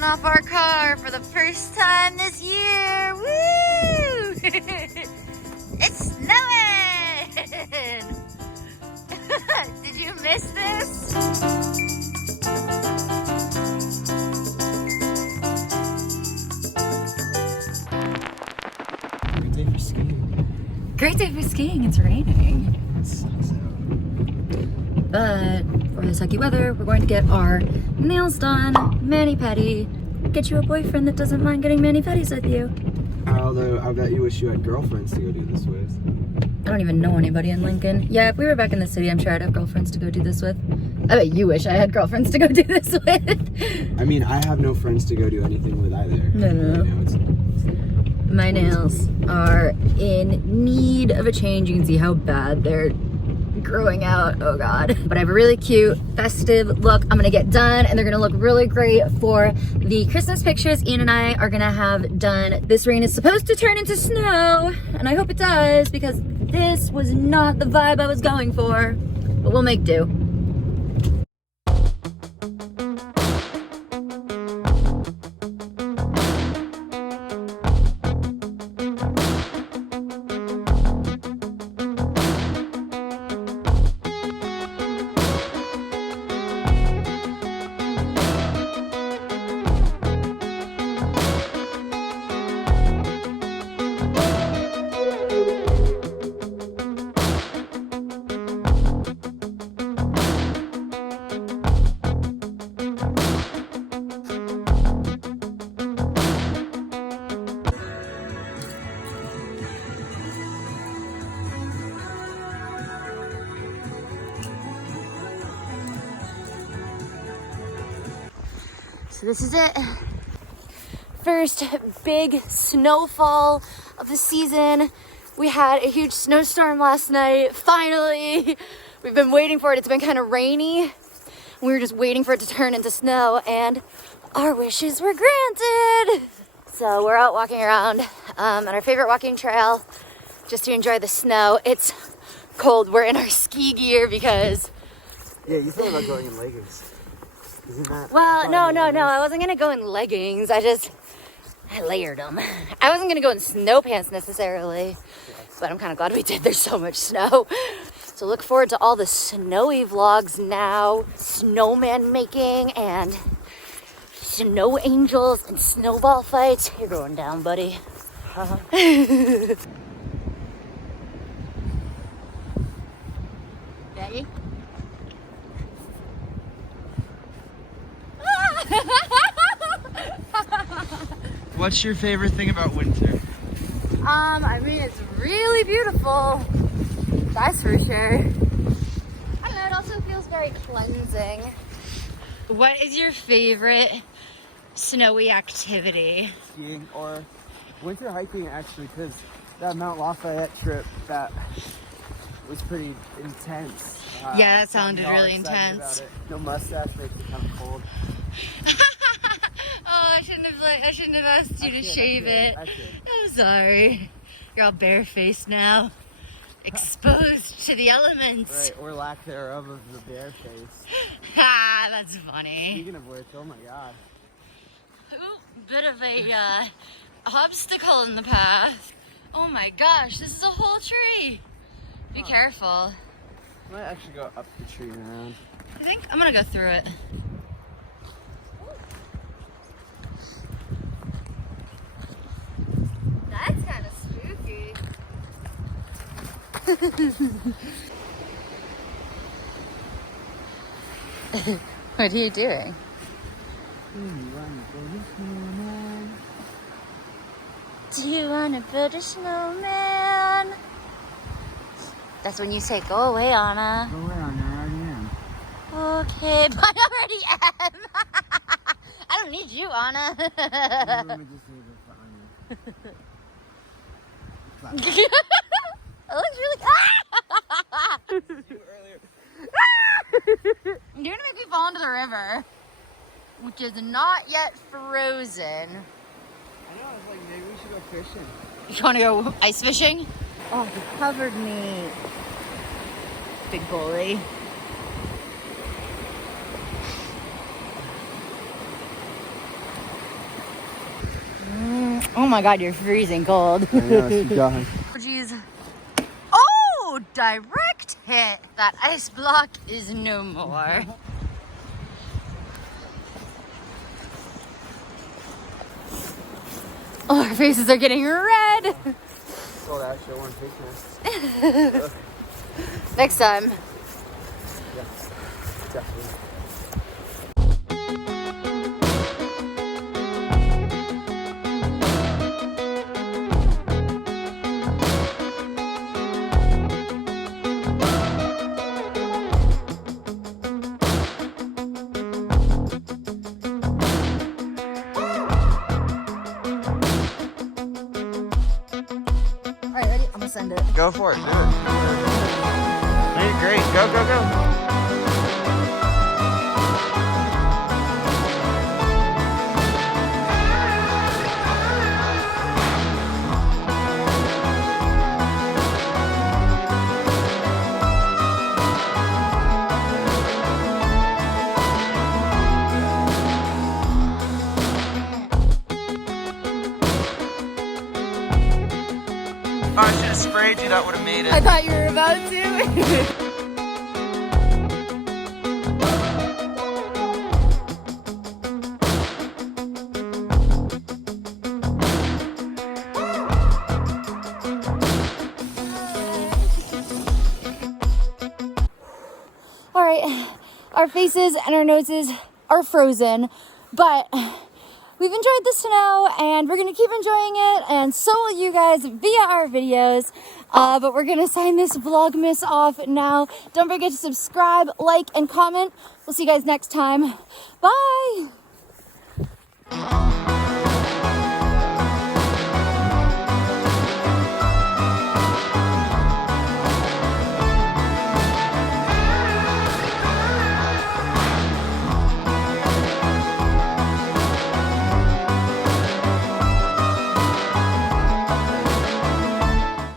showing off our car for the first time this year. Woo! It's snowing! Did you miss this? Great day for skiing. Great day for skiing. It's raining. It sucks out. But for the sucky weather, we're going to get our nails done, mani-pedi. Get you a boyfriend that doesn't mind getting mani-pedis with you. Although, I bet you wish you had girlfriends to go do this with. I don't even know anybody in Lincoln. Yeah, if we were back in the city, I'm sure I'd have girlfriends to go do this with. I bet you wish I had girlfriends to go do this with. I mean, I have no friends to go do anything with either. No. My nails are in need of a change. You can see how bad they're growing out. Oh God. But I have a really cute festive look I'm gonna get done, and they're gonna look really great for the Christmas pictures Ian and I are gonna have done. This rain is supposed to turn into snow, and I hope it does, because this was not the vibe I was going for, but we'll make do. So this is it. First big snowfall of the season. We had a huge snowstorm last night, finally. We've been waiting for it. It's been kind of rainy. We were just waiting for it to turn into snow, and our wishes were granted. So we're out walking around on our favorite walking trail just to enjoy the snow. It's cold. We're in our ski gear because... Yeah, you thought about going in leggings. Well, no. I wasn't gonna go in leggings. I layered them. I wasn't gonna go in snow pants necessarily, but I'm kind of glad we did. There's so much snow. So look forward to all the snowy vlogs now. Snowman making and snow angels and snowball fights. You're going down, buddy. Baggy? What's your favorite thing about winter? I mean, it's really beautiful. That's for sure. I don't know, it also feels very cleansing. What is your favorite snowy activity? Skiing or winter hiking, actually, because that Mount Lafayette trip, that was pretty intense. Yeah, that sounded really intense. No mustache makes it kind of cold. Oh, I shouldn't have asked you to shave it. I'm sorry. You're all barefaced now. Exposed to the elements. Right, or lack thereof of the bare face. Ha, that's funny. Speaking of which, oh my God. Ooh, bit of a obstacle in the path. Oh my gosh, this is a whole tree. Be careful. I might actually go up the tree around. I think I'm gonna go through it. That's kind of spooky. What are you doing? Do you want to build a snowman? That's when you say, go away, Anna. Go away, Anna, I already am. Okay, but I already am. I don't need you, Anna. Let me just leave it for Anna. It looks really... You're gonna make me fall into the river, which is not yet frozen. I know, I was like, maybe we should go fishing. You wanna go ice fishing? Oh, you covered me. Big bully. Oh my god, you're freezing cold. I know, it's gone. Oh, jeez. Oh, direct hit. That ice block is no more. Oh, our faces are getting red. Oh, that shit won't take this. Next time. Yeah, definitely. All right, ready? I'm gonna send it. Go for it. Do it. You're great. Go, go, go. Oh, I should have sprayed you. That would have made it. I thought you were about to. All right, our faces and our noses are frozen, but we've enjoyed the snow and we're gonna keep enjoying it, and so will you guys via our videos. But we're gonna sign this Vlogmas off now. Don't forget to subscribe, like, and comment. We'll see you guys next time. Bye.